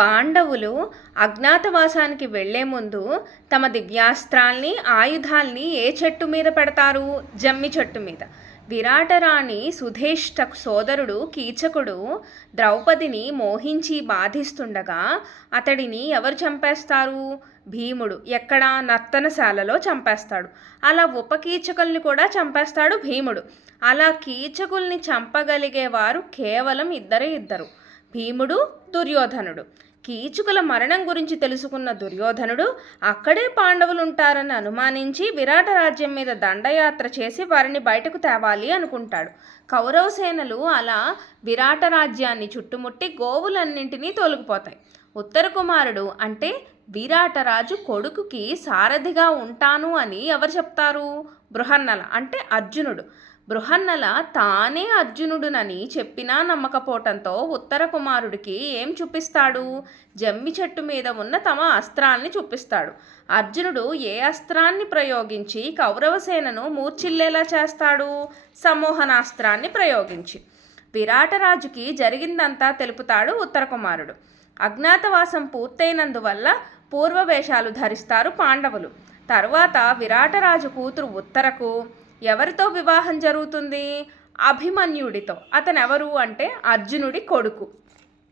పాండవులు అజ్ఞాతవాసానికి వెళ్లే ముందు తమ దివ్యాస్త్రాల్ని, ఆయుధాల్ని ఏ చెట్టు మీద పెడతారు? జమ్మి చెట్టు మీద. విరాటరాణి సుధేష్ట సోదరుడు కీచకుడు ద్రౌపదిని మోహించి బాధిస్తుండగా అతడిని ఎవరు చంపేస్తారు? భీముడు. ఎక్కడ? నర్తనశాలలో చంపేస్తాడు. అలా ఉపకీచకుల్ని కూడా చంపేస్తాడు భీముడు. అలా కీచకుల్ని చంపగలిగేవారు కేవలం ఇద్దరు, భీముడు, దుర్యోధనుడు. కీచకుల మరణం గురించి తెలుసుకున్న దుర్యోధనుడు అక్కడే పాండవులుంటారని అనుమానించి విరాట రాజ్యం మీద దండయాత్ర చేసి వారిని బయటకు తేవాలి అనుకుంటాడు. కౌరవ సేనలు అలా విరాట రాజ్యాన్ని చుట్టుముట్టి గోవులన్నింటినీ తోలుకుపోతాయి. ఉత్తర కుమారుడు అంటే విరాటరాజు కొడుకుకి సారథిగా ఉంటాను అని ఎవరు చెప్తారు? బృహన్నల అంటే అర్జునుడు. బృహన్నల తానే అర్జునుడునని చెప్పినా నమ్మకపోవటంతో ఉత్తర కుమారుడికి ఏం చూపిస్తాడు? జమ్మి చెట్టు మీద ఉన్న తమ అస్త్రాల్ని చూపిస్తాడు. అర్జునుడు ఏ అస్త్రాన్ని ప్రయోగించి కౌరవసేనను మూర్ఛిల్లేలా చేస్తాడు? సమ్మోహనాస్త్రాన్ని ప్రయోగించి. విరాటరాజుకి జరిగిందంతా తెలుపుతాడు ఉత్తర కుమారుడు. అజ్ఞాతవాసం పూర్తయినందువల్ల పూర్వవేషాలు ధరిస్తారు పాండవులు. తర్వాత విరాటరాజు కూతురు ఉత్తరకు ఎవరితో వివాహం జరుగుతుంది? అభిమన్యుడితో. అతనెవరు అంటే అర్జునుడి కొడుకు.